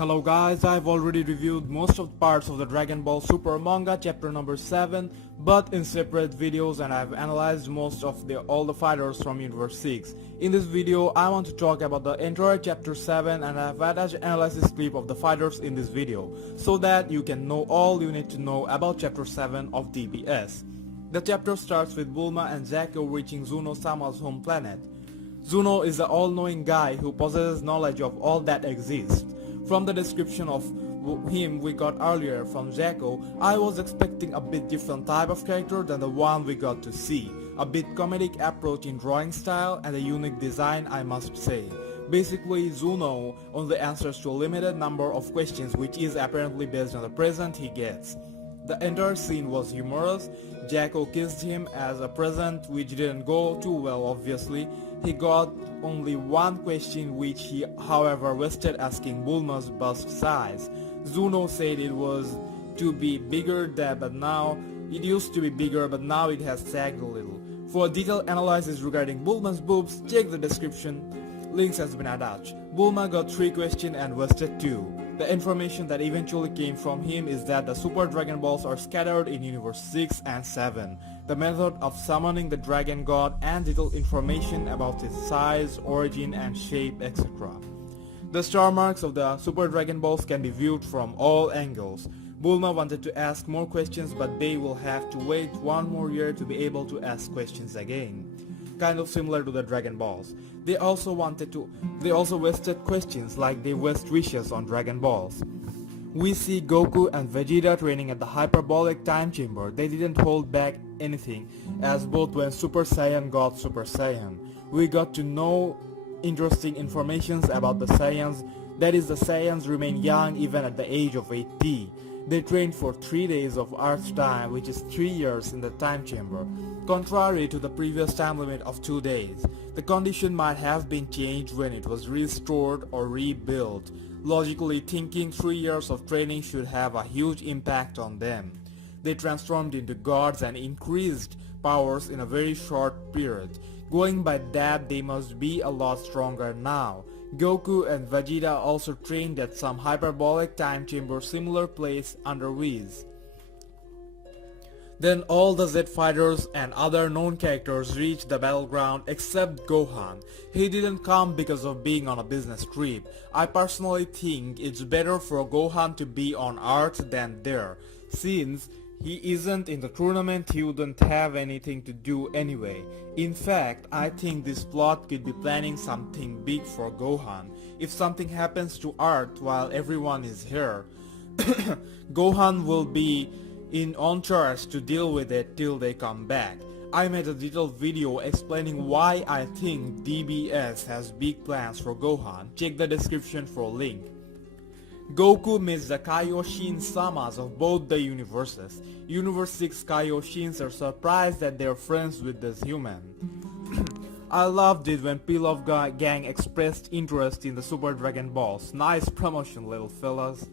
Hello guys, I've already reviewed most of the parts of the Dragon Ball Super manga chapter number 7 but in separate videos, and I've analyzed most of all the fighters from Universe 6. In this video, I want to talk about the entire chapter 7 and I've attached an analysis clip of the fighters in this video so that you can know all you need to know about chapter 7 of DBS. The chapter starts with Bulma and Jaco reaching Zunou-sama's home planet. Zunou is the all-knowing guy who possesses knowledge of all that exists. From the description of him we got earlier from Jaco, I was expecting a bit different type of character than the one we got to see. A bit comedic approach in drawing style and a unique design, I must say. Basically, Zunou only answers to a limited number of questions, which is apparently based on the present he gets. The entire scene was humorous. Jaco kissed him as a present, which didn't go too well obviously. He got only one question, which he however wasted asking Bulma's bust size. Zunou said it was to be bigger but now it used to be bigger but now it has sagged a little. For a detailed analysis regarding Bulma's boobs, check the description. Links has been attached. Bulma got 3 questions and wasted 2. The information that eventually came from him is that the Super Dragon Balls are scattered in Universe 6 and 7. The method of summoning the Dragon God and detailed information about its size, origin and shape, etc. The star marks of the Super Dragon Balls can be viewed from all angles. Bulma wanted to ask more questions, but they will have to wait 1 more year to be able to ask questions again. Kind of similar to the Dragon Balls. They also wasted questions like they waste wishes on Dragon Balls. We see Goku and Vegeta training at the hyperbolic time chamber. They didn't hold back anything, as both when Super Saiyan got Super Saiyan. We got to know interesting information about the Saiyans, that is the Saiyans remain young even at the age of 80. They trained for 3 days of Earth time, which is 3 years in the time chamber, contrary to the previous time limit of 2 days. The condition might have been changed when it was restored or rebuilt. Logically thinking, 3 years of training should have a huge impact on them. They transformed into gods and increased powers in a very short period. Going by that, they must be a lot stronger now. Goku and Vegeta also trained at some hyperbolic time chamber similar place under Whis. Then all the Z fighters and other known characters reached the battleground except Gohan. He didn't come because of being on a business trip. I personally think it's better for Gohan to be on Earth than there. Since he isn't in the tournament, he wouldn't have anything to do anyway. In fact, I think this plot could be planning something big for Gohan. If something happens to Earth while everyone is here, Gohan will be on charge to deal with it till they come back. I made a detailed video explaining why I think DBS has big plans for Gohan. Check the description for a link. Goku meets the Kaioshin-samas of both the universes. Universe 6 Kaioshin are surprised that they're friends with this human. I loved it when Pilaf Gang expressed interest in the Super Dragon Balls. Nice promotion, little fellas.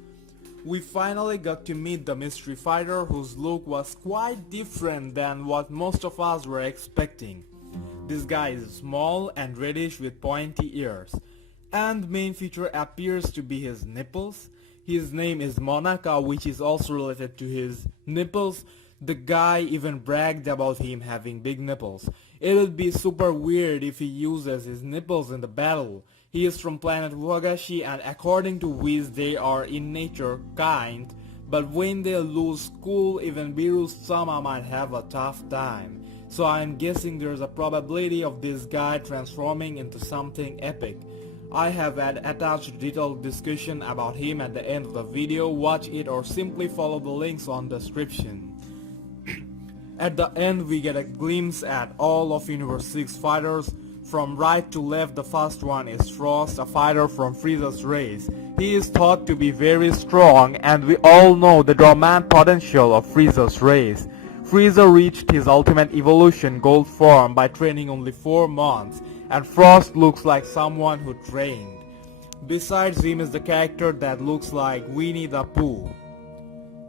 We finally got to meet the mystery fighter whose look was quite different than what most of us were expecting. This guy is small and reddish with pointy ears. And main feature appears to be his nipples. His name is Monaka, which is also related to his nipples. The guy even bragged about him having big nipples. It would be super weird if he uses his nipples in the battle. He is from planet Wagashi and according to Whis they are in nature kind, but when they lose school even Biru-sama might have a tough time. So I am guessing there's a probability of this guy transforming into something epic. I have attached detailed discussion about him at the end of the video. Watch it or simply follow the links on the description. At the end we get a glimpse at all of Universe 6 fighters. From right to left, the first one is Frost, a fighter from Frieza's race. He is thought to be very strong and we all know the dormant potential of Frieza's race. Frieza reached his ultimate evolution gold form by training only 4 months, and Frost looks like someone who trained. Besides him is the character that looks like Winnie the Pooh.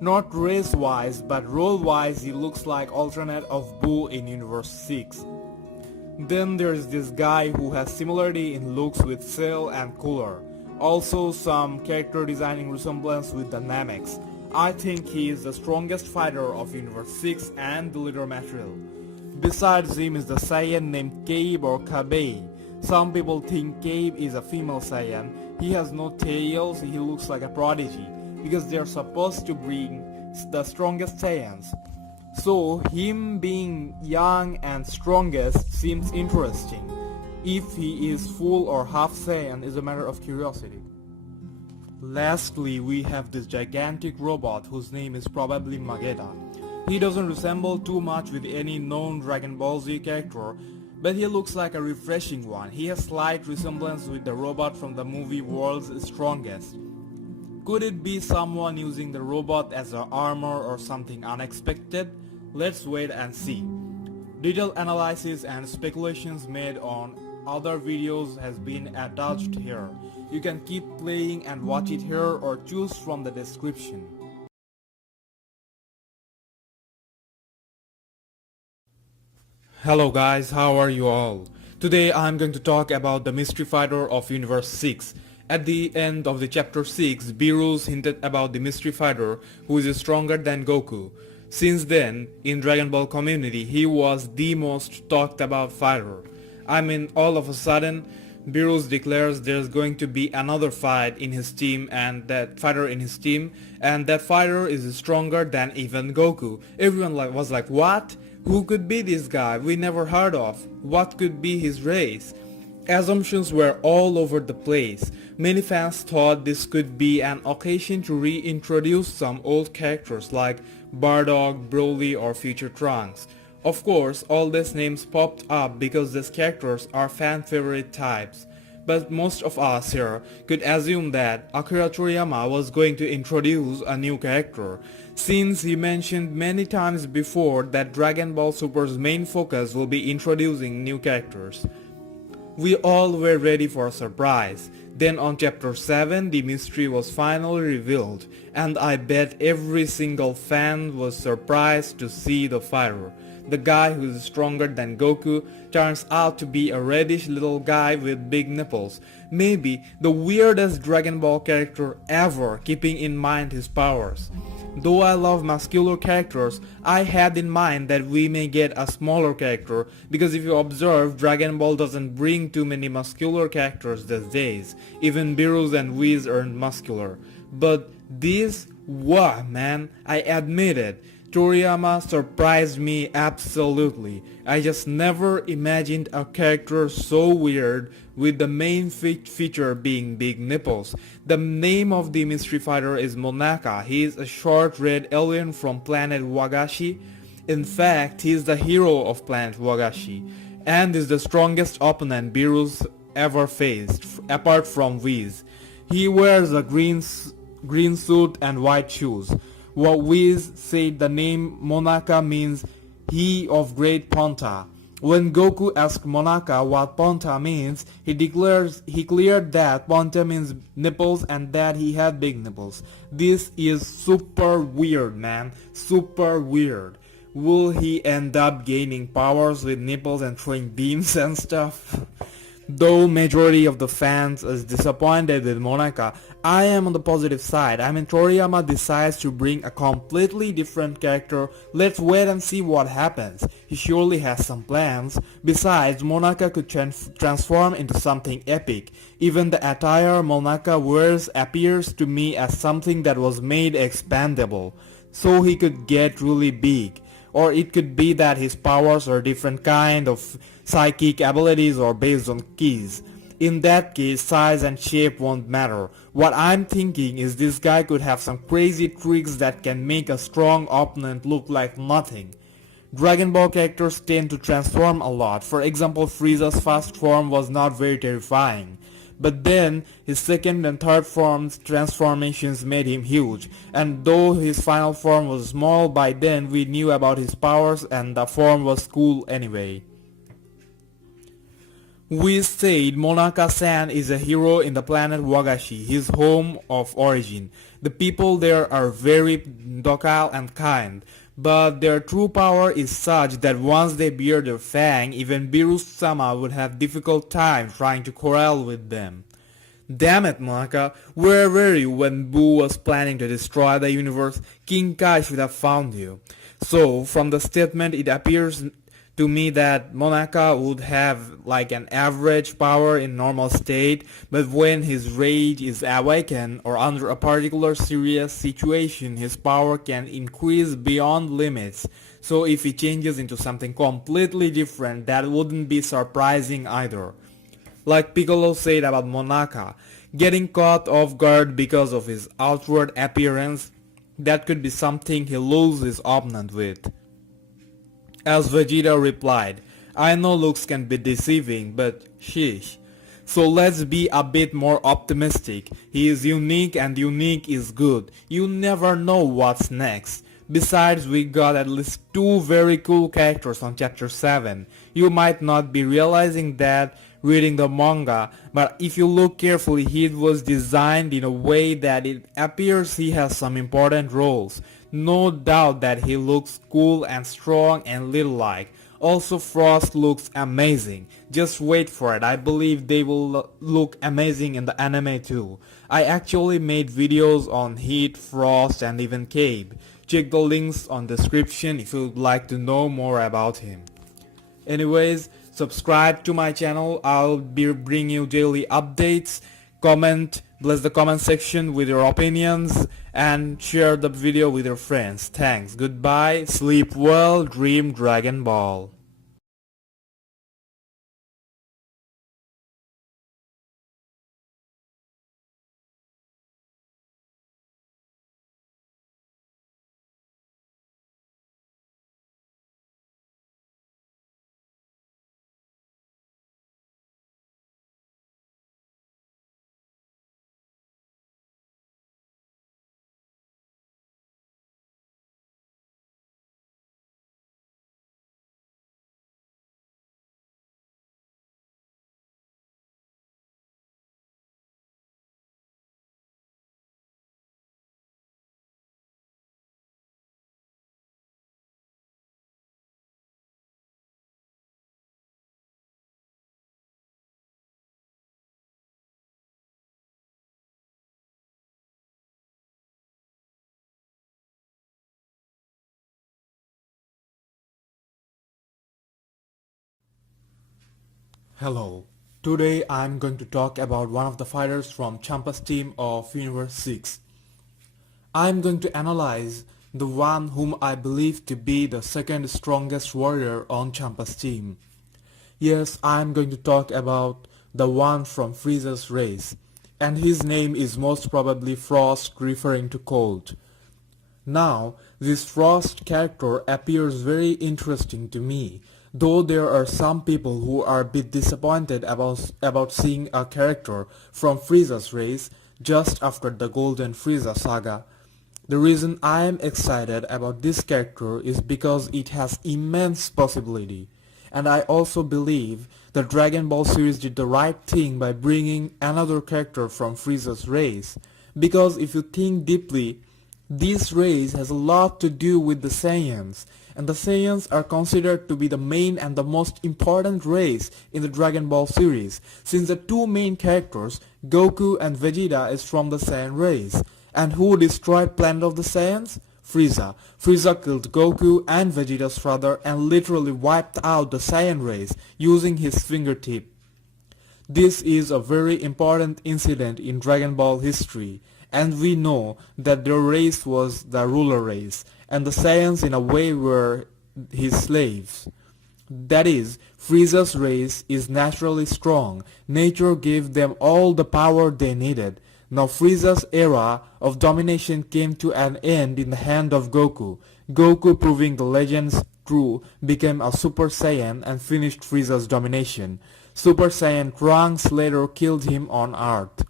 Not race wise but role wise he looks like alternate of Boo in Universe 6. Then there's this guy who has similarity in looks with Cell and Cooler. Also some character designing resemblance with the Namex. I think he is the strongest fighter of Universe 6 and the leader material. Besides him is the Saiyan named Cabe or Kabei. Some people think Cabe is a female Saiyan. He has no tails, he looks like a prodigy, because they are supposed to bring the strongest Saiyans. So him being young and strongest seems interesting. If he is full or half Saiyan is a matter of curiosity. Lastly, we have this gigantic robot whose name is probably Mageda. He doesn't resemble too much with any known Dragon Ball Z character, but he looks like a refreshing one. He has slight resemblance with the robot from the movie World's Strongest. Could it be someone using the robot as an armor or something unexpected? Let's wait and see. Detailed analysis and speculations made on other videos has been attached here. You can keep playing and watch it here or choose from the description. Hello guys, how are you all? Today I'm going to talk about the mystery fighter of Universe 6. At the end of the chapter 6, Beerus hinted about the mystery fighter who is stronger than Goku. Since then, in Dragon Ball community, he was the most talked about fighter. I mean, all of a sudden, Beerus declares there's going to be another fight in his team and that fighter is stronger than even Goku. Everyone was like, what? Who could be this guy? We never heard of. What could be his race? Assumptions were all over the place. Many fans thought this could be an occasion to reintroduce some old characters like Bardock, Broly or future Trunks. Of course, all these names popped up because these characters are fan favorite types. But most of us here could assume that Akira Toriyama was going to introduce a new character, since he mentioned many times before that Dragon Ball Super's main focus will be introducing new characters. We all were ready for a surprise. Then on chapter 7 the mystery was finally revealed, and I bet every single fan was surprised to see the fighter. The guy who is stronger than Goku turns out to be a reddish little guy with big nipples. Maybe the weirdest Dragon Ball character ever, keeping in mind his powers. Though I love muscular characters, I had in mind that we may get a smaller character, because if you observe, Dragon Ball doesn't bring too many muscular characters these days. Even Beerus and Whis aren't muscular. But this, wow man, I admit it. Toriyama surprised me absolutely. I just never imagined a character so weird, with the main feature being big nipples. The name of the mystery fighter is Monaka. He is a short red alien from planet Wagashi. In fact, he is the hero of planet Wagashi and is the strongest opponent Beerus ever faced, apart from Whis. He wears a green suit and white shoes. What Whis said the name Monaka means he of great Ponta. When Goku asked Monaka what Ponta means, he cleared that Ponta means nipples and that he had big nipples. This is super weird, man. Super weird. Will he end up gaining powers with nipples and throwing beams and stuff? Though majority of the fans is disappointed with Monaka, I am on the positive side. I mean, Toriyama decides to bring a completely different character. Let's wait and see what happens. He surely has some plans. Besides, Monaka could transform into something epic. Even the attire Monaka wears appears to me as something that was made expandable, so he could get really big. Or it could be that his powers are different kind of psychic abilities or based on keys. In that case, size and shape won't matter. What I'm thinking is this guy could have some crazy tricks that can make a strong opponent look like nothing. Dragon Ball characters tend to transform a lot. For example, Frieza's first form was not very terrifying. But then, his second and third forms transformations made him huge, and though his final form was small, by then we knew about his powers and the form was cool anyway. We said Monaka-san is a hero in the planet Wagashi, his home of origin. The people there are very docile and kind, but their true power is such that once they bear their fang, even Beerus-sama would have difficult time trying to quarrel with them. Damn it, Monaka, where were you when Boo was planning to destroy the universe? King Kai should have found you. So, from the statement, it appears to me that Monaka would have like an average power in normal state, but when his rage is awakened or under a particular serious situation, his power can increase beyond limits. So if he changes into something completely different, that wouldn't be surprising either. Like Piccolo said about Monaka, getting caught off guard because of his outward appearance, that could be something he loses opponent with. As Vegeta replied, I know looks can be deceiving, but sheesh. So let's be a bit more optimistic. He is unique and unique is good. You never know what's next. Besides, we got at least 2 very cool characters on chapter 7. You might not be realizing that reading the manga, but if you look carefully, he was designed in a way that it appears he has some important roles. No doubt that he looks cool and strong and little-like. Also, Frost looks amazing. Just wait for it. I believe they will look amazing in the anime too. I actually made videos on Heat, Frost and even Cabe. Check the links on description if you would like to know more about him. Anyways, subscribe to my channel. I'll be bringing you daily updates. Comment, bless the comment section with your opinions and share the video with your friends. Thanks. Goodbye. Sleep well. Dream Dragon Ball. Hello. Today I'm going to talk about one of the fighters from Champa's team of Universe 6. I'm going to analyze the one whom I believe to be the second strongest warrior on Champa's team. Yes, I'm going to talk about the one from Frieza's race, and his name is most probably Frost, referring to cold. Now, this Frost character appears very interesting to me, though there are some people who are a bit disappointed about seeing a character from Frieza's race just after the Golden Frieza saga. The reason I am excited about this character is because it has immense possibility, and I also believe the Dragon Ball series did the right thing by bringing another character from Frieza's race, because if you think deeply, this race has a lot to do with the Saiyans, and the Saiyans are considered to be the main and the most important race in the Dragon Ball series, since the 2 main characters, Goku and Vegeta, is from the Saiyan race. And who destroyed Planet of the Saiyans? Frieza. Frieza killed Goku and Vegeta's father and literally wiped out the Saiyan race using his fingertip. This is a very important incident in Dragon Ball history, and we know that their race was the ruler race, and the Saiyans in a way were his slaves. That is, Frieza's race is naturally strong. Nature gave them all the power they needed. Now Frieza's era of domination came to an end in the hand of Goku. Goku, proving the legends true, became a Super Saiyan and finished Frieza's domination. Super Saiyan Trunks later killed him on Earth.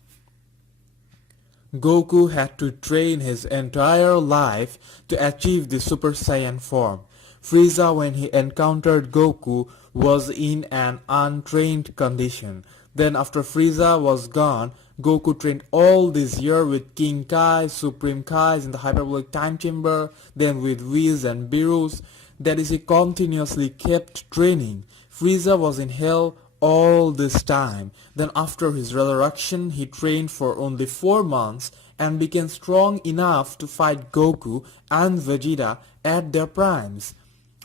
Goku had to train his entire life to achieve the Super Saiyan form. Frieza, when he encountered Goku, was in an untrained condition. Then after Frieza was gone, Goku trained all this year with King Kai, Supreme Kais in the hyperbolic time chamber, then with Whis and Beerus. That is, he continuously kept training. Frieza was in hell all this time. Then after his resurrection, he trained for only 4 months and became strong enough to fight Goku and Vegeta at their primes.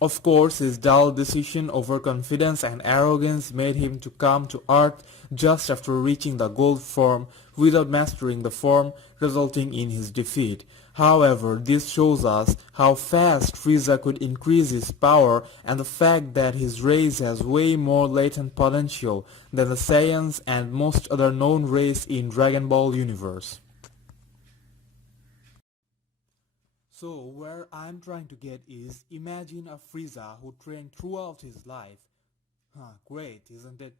Of course, his dull decision, overconfidence and arrogance made him to come to Earth just after reaching the gold form without mastering the form, resulting in his defeat. However, this shows us how fast Frieza could increase his power and the fact that his race has way more latent potential than the Saiyans and most other known race in Dragon Ball universe. So where I'm trying to get is, imagine a Frieza who trained throughout his life. Great, isn't it?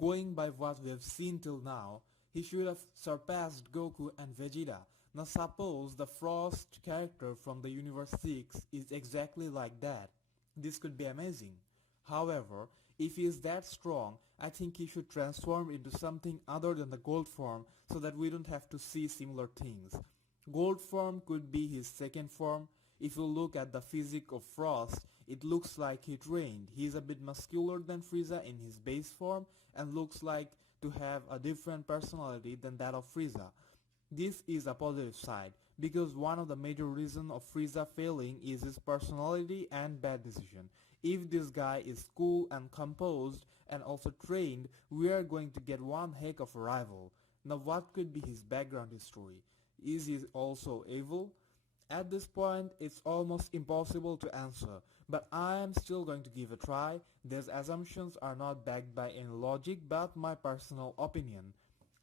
Going by what we have seen till now, he should have surpassed Goku and Vegeta. Now suppose the Frost character from the Universe 6 is exactly like that. This could be amazing. However, if he is that strong, I think he should transform into something other than the gold form so that we don't have to see similar things. Gold form could be his second form. If you look at the physique of Frost, it looks like he trained. He is a bit muscular than Frieza in his base form and looks like to have a different personality than that of Frieza. This is a positive side because one of the major reasons of Frieza failing is his personality and bad decision. If this guy is cool and composed and also trained, we are going to get one heck of a rival. Now what could be his background history? Is he also evil? At this point, it's almost impossible to answer, but I am still going to give a try. These assumptions are not backed by any logic but my personal opinion.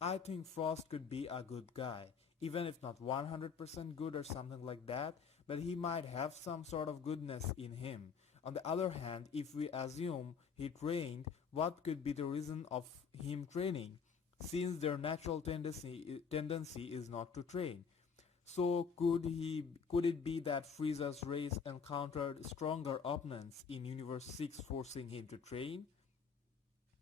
I think Frost could be a good guy, even if not 100% good or something like that, but he might have some sort of goodness in him. On the other hand, if we assume he trained, what could be the reason of him training? Since their natural tendency is not to train. So could it be that Frieza's race encountered stronger opponents in Universe 6 forcing him to train?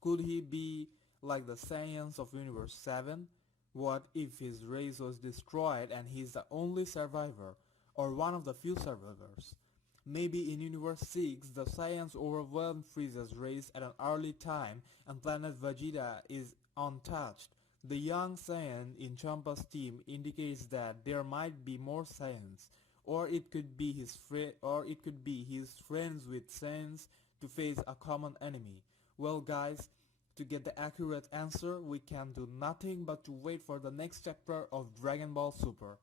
Could he be like the Saiyans of Universe 7? What if his race was destroyed and he's the only survivor, or one of the few survivors? Maybe in Universe 6, the Saiyans overwhelmed Frieza's race at an early time and planet Vegeta is untouched. The young Saiyan in Champa's team indicates that there might be more Saiyans, or it could be his friends with Saiyans to face a common enemy. Well guys, to get the accurate answer, we can do nothing but to wait for the next chapter of Dragon Ball Super.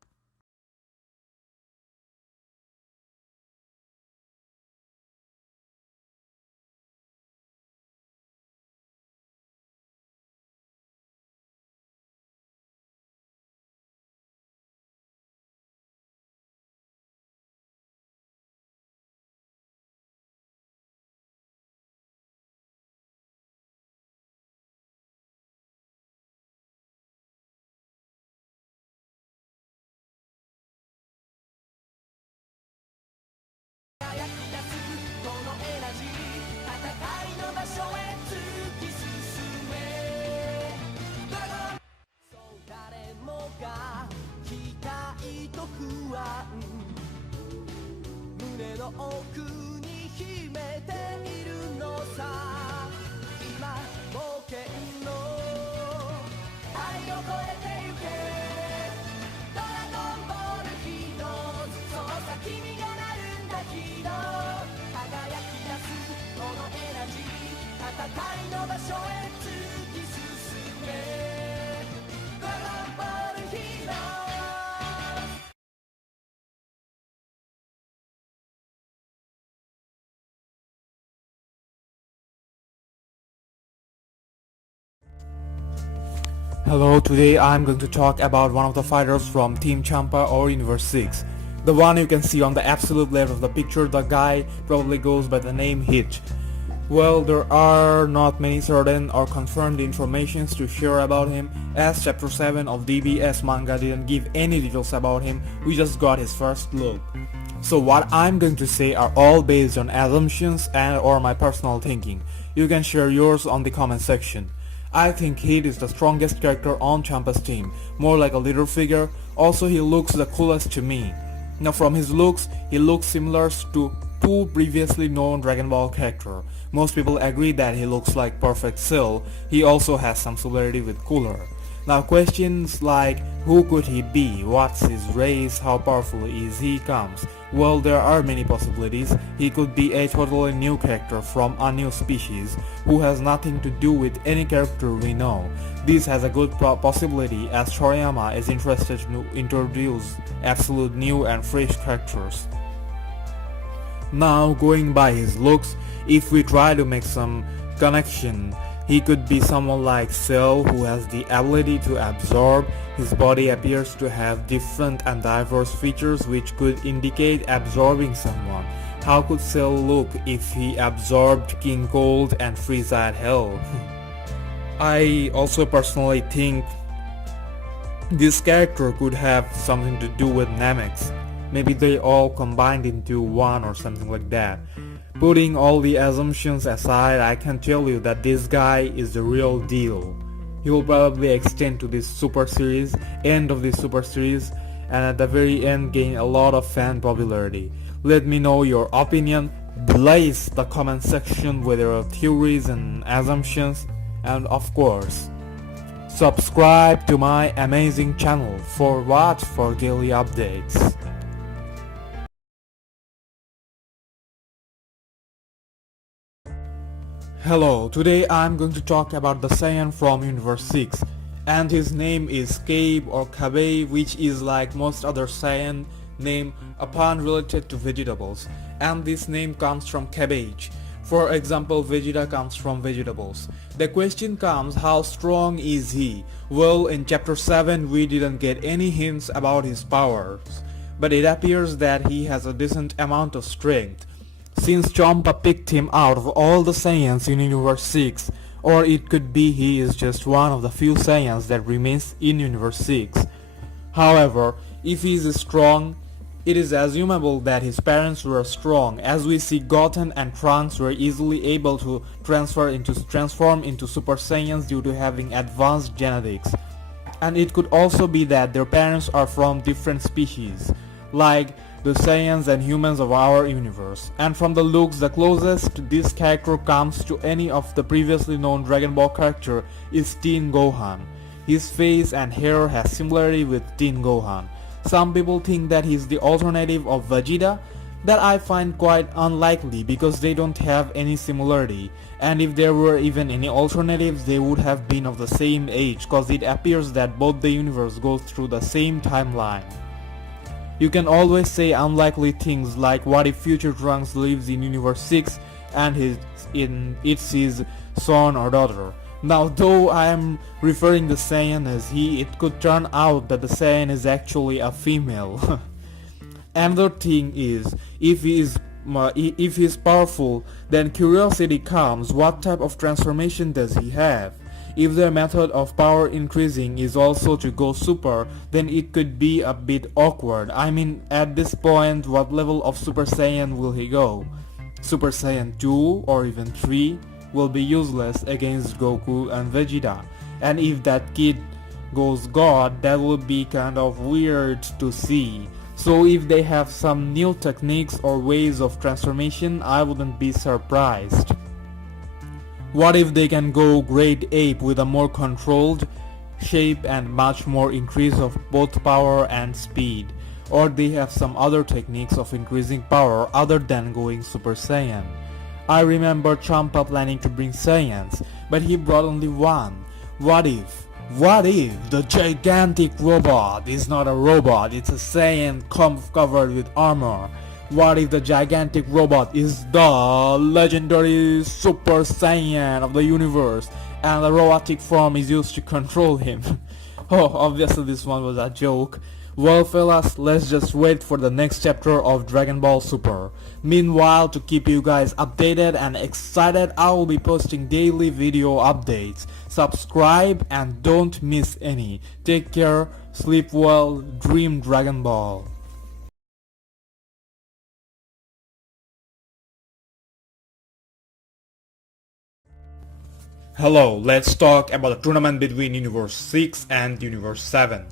Hello, today I'm going to talk about one of the fighters from Team Champa or Universe 6. The one you can see on the absolute left of the picture, the guy probably goes by the name Hitch. Well, there are not many certain or confirmed informations to share about him, as chapter 7 of DBS manga didn't give any details about him, we just got his first look. So what I'm going to say are all based on assumptions and or my personal thinking. You can share yours on the comment section. I think Hit is the strongest character on Champa's team, more like a leader figure. Also, he looks the coolest to me. Now from his looks, he looks similar to two previously known Dragon Ball character. Most people agree that he looks like Perfect Cell. He also has some similarity with Cooler. Now questions like who could he be, what's his race, how powerful is he comes. Well, there are many possibilities. He could be a totally new character from a new species who has nothing to do with any character we know. This has a good possibility as Toriyama is interested to introduce absolute new and fresh characters. Now going by his looks, if we try to make some connection, he could be someone like Cell who has the ability to absorb. His body appears to have different and diverse features which could indicate absorbing someone. How could Cell look if he absorbed King Cold and Frieza at Hell? I also personally think this character could have something to do with Namex. Maybe they all combined into one or something like that. Putting all the assumptions aside, I can tell you that this guy is the real deal. He will probably extend to this super series, end of this super series, and at the very end gain a lot of fan popularity. Let me know your opinion, blaze the comment section with your theories and assumptions, and of course, subscribe to my amazing channel for what? For daily updates. Hello, today I'm going to talk about the Saiyan from Universe 6, and his name is Cabe or Kabe, which is like most other Saiyan name upon related to vegetables, and this name comes from cabbage. For example, Vegeta comes from vegetables. The question comes, how strong is he? Well, in chapter 7 we didn't get any hints about his powers, but it appears that he has a decent amount of strength, since Champa picked him out of all the Saiyans in Universe 6, or it could be he is just one of the few Saiyans that remains in Universe 6. However, if he is strong, it is assumable that his parents were strong, as we see Goten and Trunks were easily able to transform into Super Saiyans due to having advanced genetics. And it could also be that their parents are from different species, like the Saiyans and humans of our universe. And from the looks, the closest this character comes to any of the previously known Dragon Ball character is Teen Gohan. His face and hair has similarity with Teen Gohan. Some people think that he's the alternative of Vegeta. That I find quite unlikely because they don't have any similarity, and if there were even any alternatives they would have been of the same age, cause it appears that both the universe goes through the same timeline. You can always say unlikely things like what if future Trunks lives in Universe 6 and it's his son or daughter. Now though I am referring the Saiyan as he, it could turn out that the Saiyan is actually a female. Another thing is, if he is powerful, then curiosity comes, what type of transformation does he have? If their method of power increasing is also to go super, then it could be a bit awkward. I mean, at this point, what level of Super Saiyan will he go? Super Saiyan 2 or even 3 will be useless against Goku and Vegeta. And if that kid goes God, that would be kind of weird to see. So if they have some new techniques or ways of transformation, I wouldn't be surprised. What if they can go Great Ape with a more controlled shape and much more increase of both power and speed? Or they have some other techniques of increasing power other than going Super Saiyan. I remember Champa planning to bring Saiyans, but he brought only one. What if the gigantic robot is not a robot, it's a Saiyan covered with armor? What if the gigantic robot is the legendary Super Saiyan of the universe and the robotic form is used to control him? Oh, obviously this one was a joke. Well fellas, let's just wait for the next chapter of Dragon Ball Super. Meanwhile, to keep you guys updated and excited, I will be posting daily video updates. Subscribe and don't miss any. Take care, sleep well, dream Dragon Ball. Hello, let's talk about the tournament between Universe 6 and Universe 7.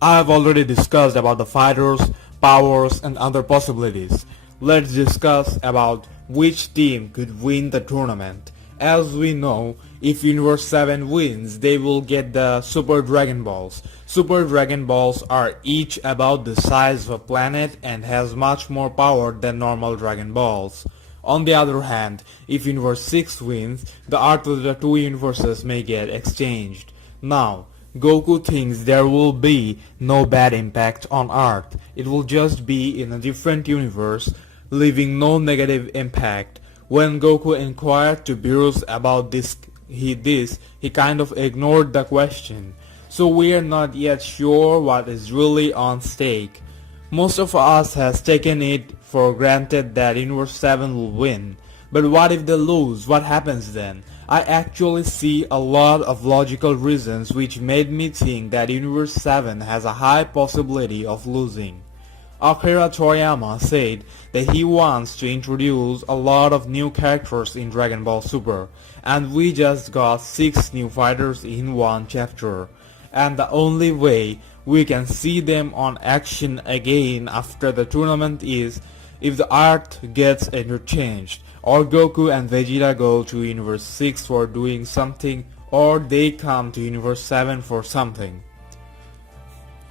I have already discussed about the fighters, powers and other possibilities. let's discuss about which team could win the tournament. As we know, if Universe 7 wins, they will get the Super Dragon Balls. Super Dragon Balls are each about the size of a planet and has much more power than normal Dragon Balls. On the other hand, if Universe 6 wins, the Earth of the two universes may get exchanged. Now, Goku thinks there will be no bad impact on Earth. It will just be in a different universe, leaving no negative impact. When Goku inquired to Beerus about he kind of ignored the question. So we are not yet sure what is really on stake. Most of us has taken it for granted that Universe 7 will win. But what if they lose? What happens then? I actually see a lot of logical reasons which made me think that Universe 7 has a high possibility of losing. Akira Toriyama said that he wants to introduce a lot of new characters in Dragon Ball Super, and we just got 6 new fighters in one chapter, and the only way we can see them on action again after the tournament is if the Earth gets interchanged, or Goku and Vegeta go to Universe 6 for doing something, or they come to Universe 7 for something.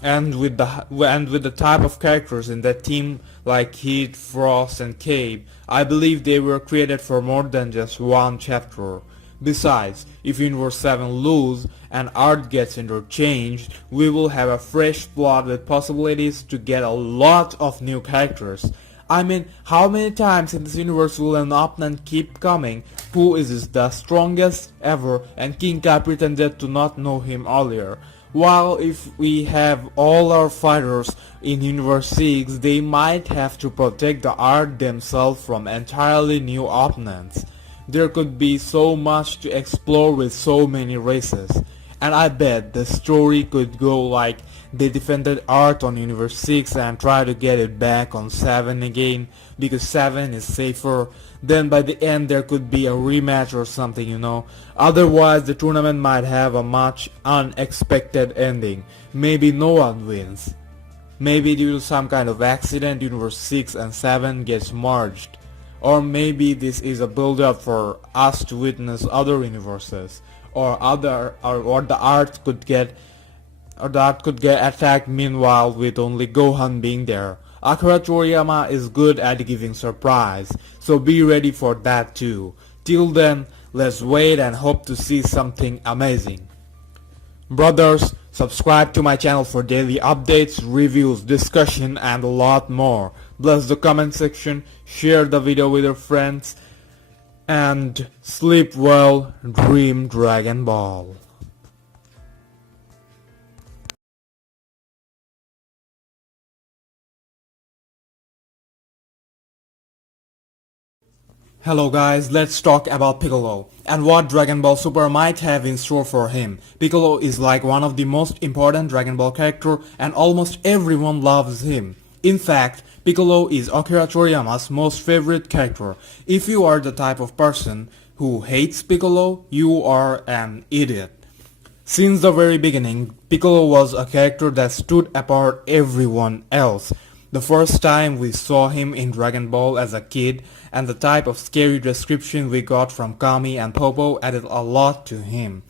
And with the type of characters in that team like Heat, Frost and Cape, I believe they were created for more than just one chapter. Besides, if Universe 7 lose and Earth gets interchanged, we will have a fresh plot with possibilities to get a lot of new characters. I mean, how many times in this universe will an opponent keep coming who is the strongest ever and King Kai pretended to not know him earlier? While if we have all our fighters in Universe 6, they might have to protect the Earth themselves from entirely new opponents. There could be so much to explore with so many races, and I bet the story could go like they defended Earth on Universe 6 and try to get it back on 7 again because 7 is safer. Then by the end there could be a rematch or something, you know. Otherwise the tournament might have a much unexpected ending. Maybe no one wins. Maybe due to some kind of accident Universe 6 and 7 gets merged. Or maybe this is a build-up for us to witness other universes, or the Earth could get attacked meanwhile with only Gohan being there. Akira Toriyama is good at giving surprise, so be ready for that too. Till then, let's wait and hope to see something amazing. Brothers, subscribe to my channel for daily updates, reviews, discussion and a lot more. Bless the comment section, share the video with your friends, and sleep well, dream Dragon Ball. Hello guys, let's talk about Piccolo and what Dragon Ball Super might have in store for him. Piccolo is like one of the most important Dragon Ball character and almost everyone loves him. In fact, Piccolo is Akira Toriyama's most favorite character. If you are the type of person who hates Piccolo, you are an idiot. Since the very beginning, Piccolo was a character that stood apart everyone else. The first time we saw him in Dragon Ball as a kid and the type of scary description we got from Kami and Popo added a lot to him.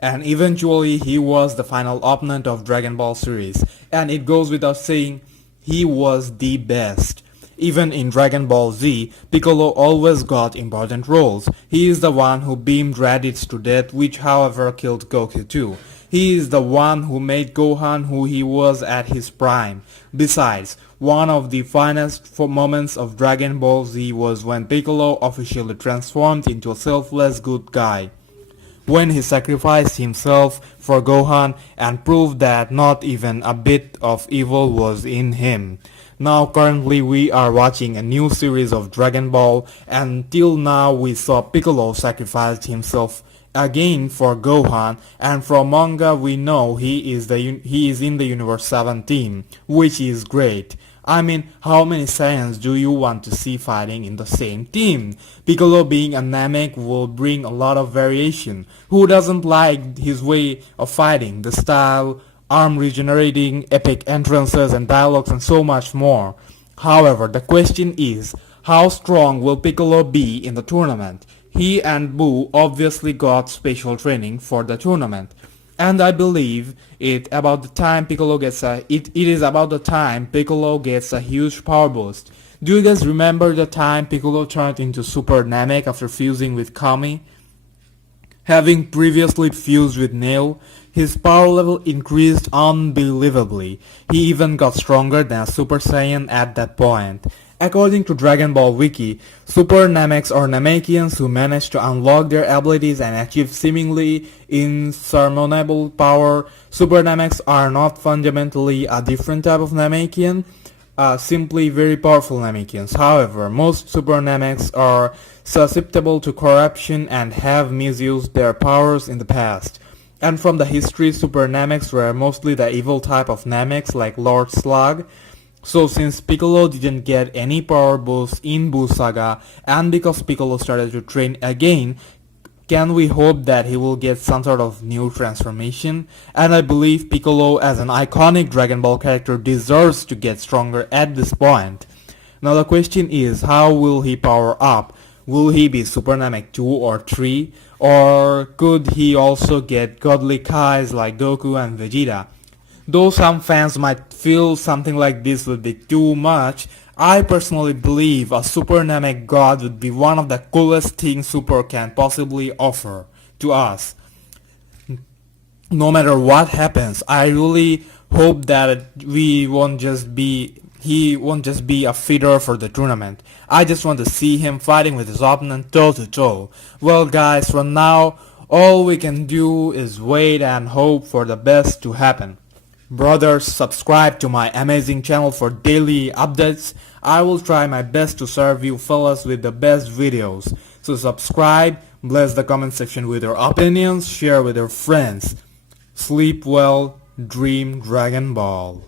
And eventually he was the final opponent of Dragon Ball series, and it goes without saying, he was the best. Even in Dragon Ball Z, Piccolo always got important roles. He is the one who beamed Raditz to death, which however killed Goku too. He is the one who made Gohan who he was at his prime. Besides, one of the finest moments of Dragon Ball Z was when Piccolo officially transformed into a selfless good guy. When he sacrificed himself for Gohan and proved that not even a bit of evil was in him. Now currently we are watching a new series of Dragon Ball, and till now we saw Piccolo sacrifice himself again for Gohan, and from manga we know he is in the Universe 7 team, which is great. I mean, how many Saiyans do you want to see fighting in the same team? Piccolo being a Namek will bring a lot of variation. Who doesn't like his way of fighting, the style, arm regenerating, epic entrances and dialogues and so much more? However, the question is, How strong will Piccolo be in the tournament? He and Boo obviously got special training for the tournament. And I believe it is about the time Piccolo gets a huge power boost. Do you guys remember the time Piccolo turned into Super Namek after fusing with Kami? Having previously fused with Nail, his power level increased unbelievably. He even got stronger than a Super Saiyan at that point. According to Dragon Ball Wiki, Super Nameks are Namekians who manage to unlock their abilities and achieve seemingly insurmountable power. Super Nameks are not fundamentally a different type of Namekian, simply very powerful Namekians. However, most Super Nameks are susceptible to corruption and have misused their powers in the past. And from the history, Super Nameks were mostly the evil type of Nameks like Lord Slug. So since Piccolo didn't get any power boost in Buu Saga, and because Piccolo started to train again, can we hope that he will get some sort of new transformation? And I believe Piccolo as an iconic Dragon Ball character deserves to get stronger at this point. Now the question is, how will he power up? Will he be Super Namek 2 or 3? Or could he also get godly Kais like Goku and Vegeta? Though some fans might feel something like this would be too much, I personally believe a Super Namek God would be one of the coolest things Super can possibly offer to us. No matter what happens, I really hope that he won't just be a feeder for the tournament. I just want to see him fighting with his opponent toe to toe. Well guys, for now, all we can do is wait and hope for the best to happen. Brothers, subscribe to my amazing channel for daily updates. I will try my best to serve you fellas with the best videos. So subscribe, bless the comment section with your opinions, share with your friends. Sleep well, dream Dragon Ball.